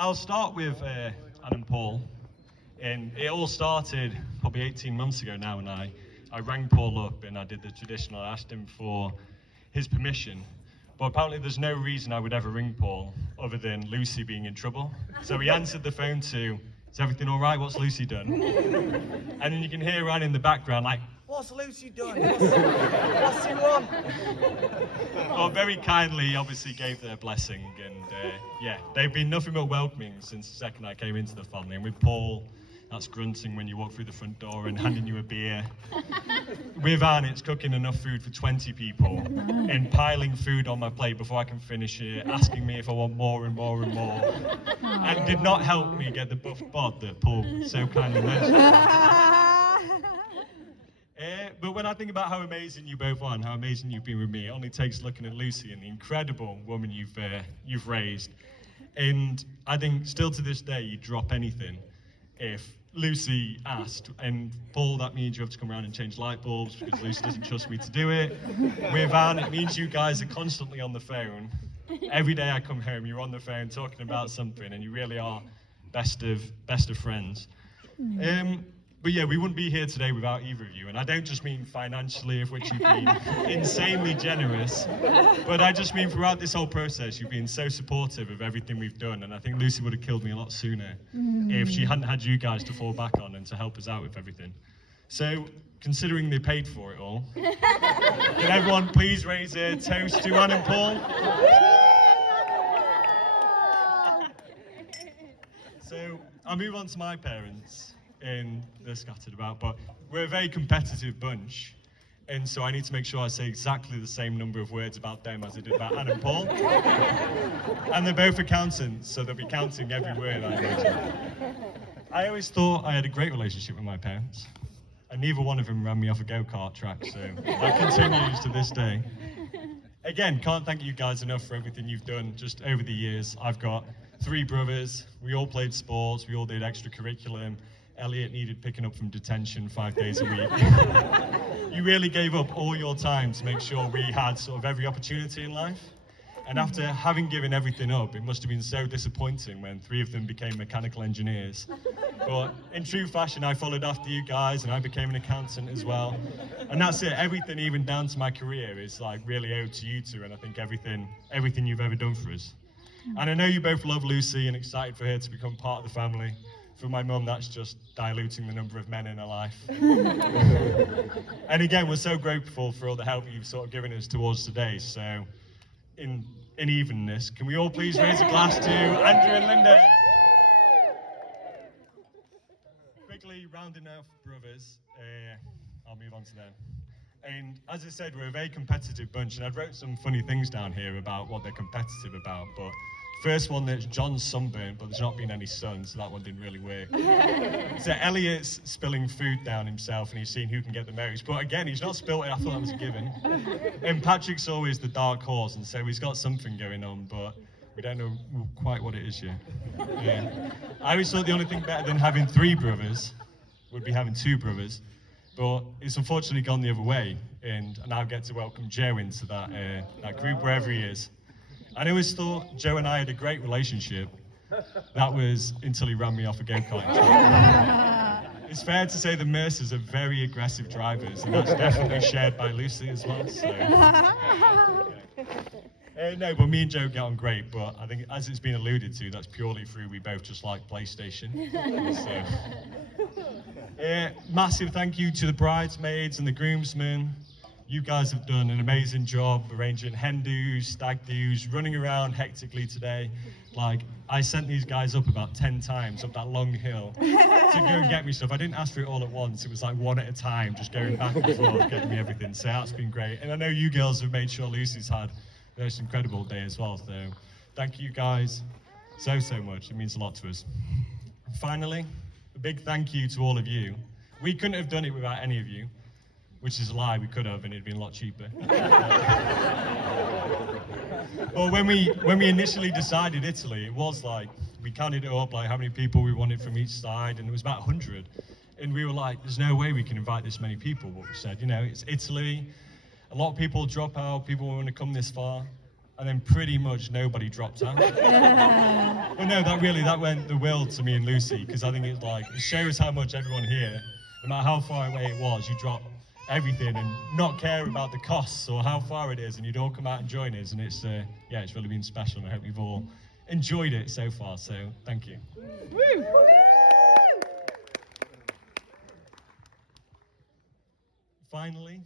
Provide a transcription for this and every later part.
I'll start with Anne and Paul. And it all started probably 18 months ago now, and I rang Paul up and I did the traditional. I asked him for his permission. But apparently there's no reason I would ever ring Paul other than Lucy being in trouble. So he answered the phone to, is everything all right? What's Lucy done? And then you can hear right in the background, like, what's Lucy done? What's he want? Well, very kindly, obviously gave their blessing, and yeah, they've been nothing but welcoming since the second I came into the family. And with Paul, that's grunting when you walk through the front door and handing you a beer. With Anne, it's cooking enough food for 20 people and piling food on my plate before I can finish it, asking me if I want more and more and more. And did not help me get the buff bod that Paul so kindly mentioned. But when I think about how amazing you both are and how amazing you've been with me, it only takes looking at Lucy and the incredible woman you've raised. And I think still to this day, you'd drop anything if Lucy asked. And Paul, that means you have to come around and change light bulbs because Lucy doesn't trust me to do it. With Anne, it means you guys are constantly on the phone. Every day I come home, you're on the phone talking about something, and you really are best of friends. But yeah, we wouldn't be here today without either of you. And I don't just mean financially, of which you've been insanely generous, but I just mean throughout this whole process, you've been so supportive of everything we've done. And I think Lucy would have killed me a lot sooner if she hadn't had you guys to fall back on and to help us out with everything. So, considering they paid for it all, can everyone please raise a toast to Anne and Paul? So, I'll move on to my parents. And they're scattered about, but we're a very competitive bunch, and so I need to make sure I say exactly the same number of words about them as I did about Anne and Paul. And they're both accountants, so they'll be counting every word I mention. I always thought I had a great relationship with my parents, and neither one of them ran me off a go-kart track, so that continues to this day. Again, can't thank you guys enough for everything you've done just over the years. I've got 3 brothers, we all played sports, we all did extracurriculum. Elliot needed picking up from detention 5 days a week. You really gave up all your time to make sure we had sort of every opportunity in life. And after having given everything up, it must have been so disappointing when 3 of them became mechanical engineers. But in true fashion, I followed after you guys and I became an accountant as well. And that's it, everything even down to my career is like really owed to you two, and I think everything you've ever done for us. And I know you both love Lucy and excited for her to become part of the family. For my mum, that's just diluting the number of men in her life. And again, we're so grateful for all the help you've sort of given us towards today. So, in evenness, can we all please raise a glass to Andrew and Linda? Quickly rounding off brothers, I'll move on to them. And as I said, we're a very competitive bunch, and I wrote some funny things down here about what they're competitive about, but first one, there's John's sunburnt, but there's not been any sun, so that one didn't really work. So Elliot's spilling food down himself, and he's seeing who can get the most. But again, he's not spilled it, I thought that was a given. And Patrick's always the dark horse, and so he's got something going on, but we don't know quite what it is yet. Yeah. I always thought the only thing better than having 3 brothers would be having 2 brothers, but it's unfortunately gone the other way, and I now get to welcome Joe into that group wherever he is. I always thought Joe and I had a great relationship. That was until he ran me off a go-kart track. It's fair to say the Mercers are very aggressive drivers, and that's definitely shared by Lucy as well. So. No, but me and Joe get on great, but I think as it's been alluded to, that's purely through we both just like PlayStation. So. Massive thank you to the bridesmaids and the groomsmen. You guys have done an amazing job arranging hen do's, stag do's, running around hectically today. Like, I sent these guys up about 10 times up that long hill to go and get me stuff. I didn't ask for it all at once. It was like one at a time, just going back and forth, getting me everything. So that's been great. And I know you girls have made sure Lucy's had the most incredible day as well. So thank you guys so much. It means a lot to us. And finally, a big thank you to all of you. We couldn't have done it without any of you. Which is a lie, we could have, and it'd been a lot cheaper. But when we initially decided Italy, it was like, we counted it up, like how many people we wanted from each side, and it was about 100. And we were like, there's no way we can invite this many people. But we said, it's Italy, a lot of people drop out, people want to come this far. and then pretty much nobody dropped out. Well, no, that meant the world to me and Lucy, because I think it shows how much everyone here, no matter how far away it was, you drop everything and not care about the costs or how far it is, and you'd all come out and join us, and it's it's really been special, and I hope you've all enjoyed it so far, so thank you. Woo. Finally,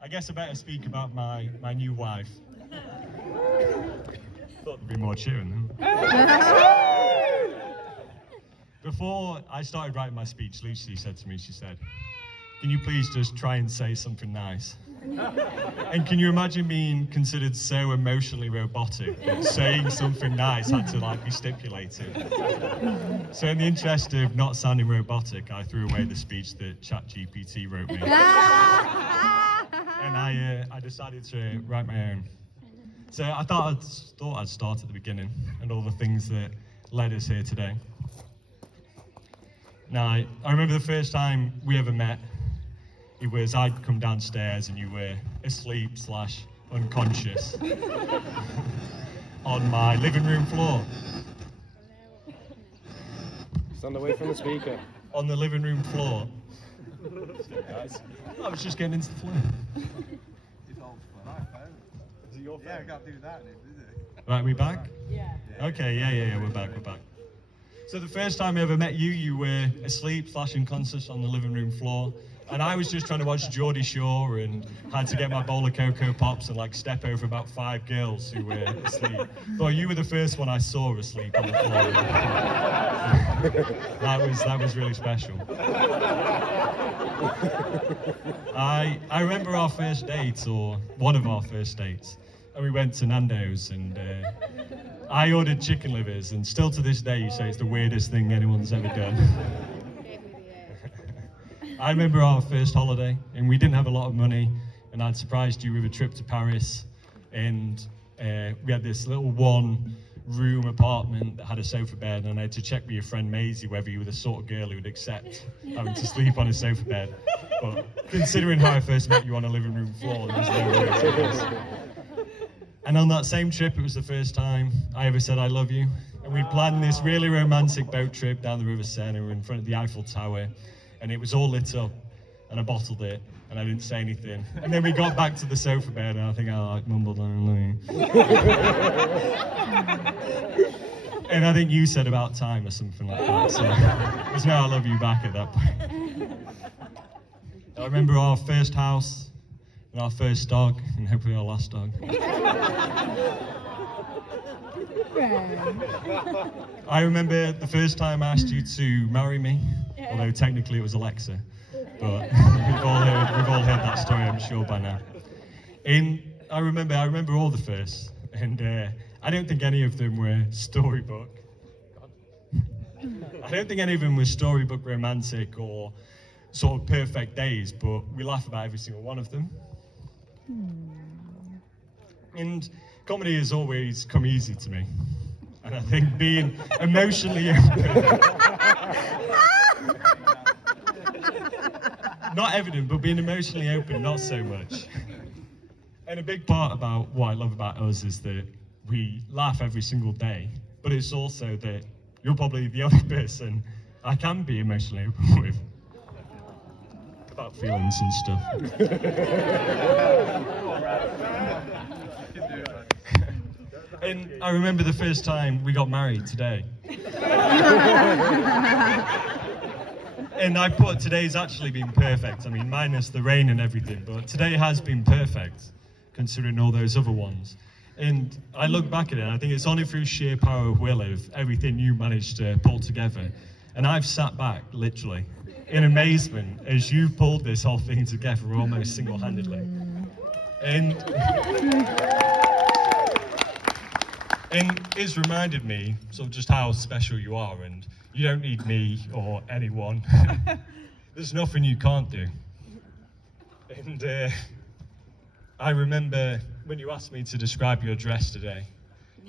I guess I better speak about my new wife. Thought there'd be more cheering then. Before I started writing my speech, Lucy said to me, she said, "Can you please just try and say something nice?" And can you imagine being considered so emotionally robotic that saying something nice had to be stipulated? So in the interest of not sounding robotic, I threw away the speech that ChatGPT wrote me. And I decided to write my own. So I thought I'd start at the beginning and all the things that led us here today. Now, I remember the first time we ever met. It was I'd come downstairs and you were asleep / unconscious on my living room floor. Stand away from the speaker. On the living room floor. I was just getting into the floor. Is it your phone? Yeah, I can't do that, is it? Right, we back? Yeah. Okay, yeah, we're back. So the first time I ever met you, you were asleep / unconscious on the living room floor. And I was just trying to watch Geordie Shore and had to get my bowl of Cocoa Pops and step over about 5 girls who were asleep. Thought you were the first one I saw asleep on the floor. That was really special. I remember our first date, or one of our first dates, and we went to Nando's and I ordered chicken livers, and still to this day you say it's the weirdest thing anyone's ever done. I remember our first holiday, and we didn't have a lot of money, and I'd surprised you with a trip to Paris, and we had this little one-room apartment that had a sofa bed, and I had to check with your friend Maisie whether you were the sort of girl who would accept having to sleep on a sofa bed. But considering how I first met you on a living room floor, there was no way. And on that same trip, it was the first time I ever said I love you, and we planned this really romantic boat trip down the River Seine, and we were in front of the Eiffel Tower. And it was all lit up, and I bottled it, and I didn't say anything. And then we got back to the sofa bed, and I think I mumbled, "I love you." And I think you said about time or something like that. So there's no "I love you" back at that point. I remember our first house, and our first dog, and hopefully our last dog. I remember the first time I asked you to marry me, although technically it was Alexa, but we've all heard that story, I'm sure, by now. And I remember all the firsts, and I don't think any of them were storybook. I don't think any of them were storybook romantic or sort of perfect days, but we laugh about every single one of them. And comedy has always come easy to me. And I think being emotionally open, not evident, but being emotionally open, not so much. And a big part about what I love about us is that we laugh every single day, but it's also that you're probably the only person I can be emotionally open with about feelings and stuff. And I remember the first time we got married today. And I put today's actually been perfect. I mean, minus the rain and everything, but today has been perfect, considering all those other ones. And I look back at it, and I think it's only through sheer power of will of everything you managed to pull together. And I've sat back, literally, in amazement as you've pulled this whole thing together almost single-handedly. And it's reminded me sort of just how special you are, and you don't need me or anyone. There's nothing you can't do. And I remember when you asked me to describe your dress today,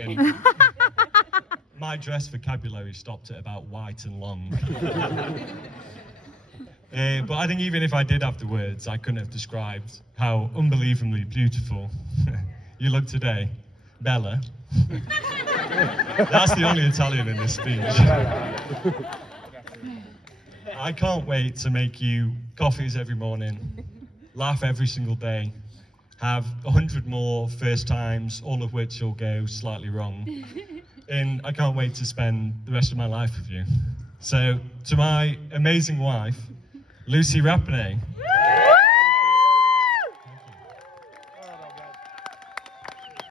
and my dress vocabulary stopped at about white and long. But I think even if I did have the words, I couldn't have described how unbelievably beautiful you look today. Bella. That's the only Italian in this speech. I can't wait to make you coffees every morning, laugh every single day, have 100 more first times, all of which will go slightly wrong. And I can't wait to spend the rest of my life with you. So, to my amazing wife, Lucy Rapinet.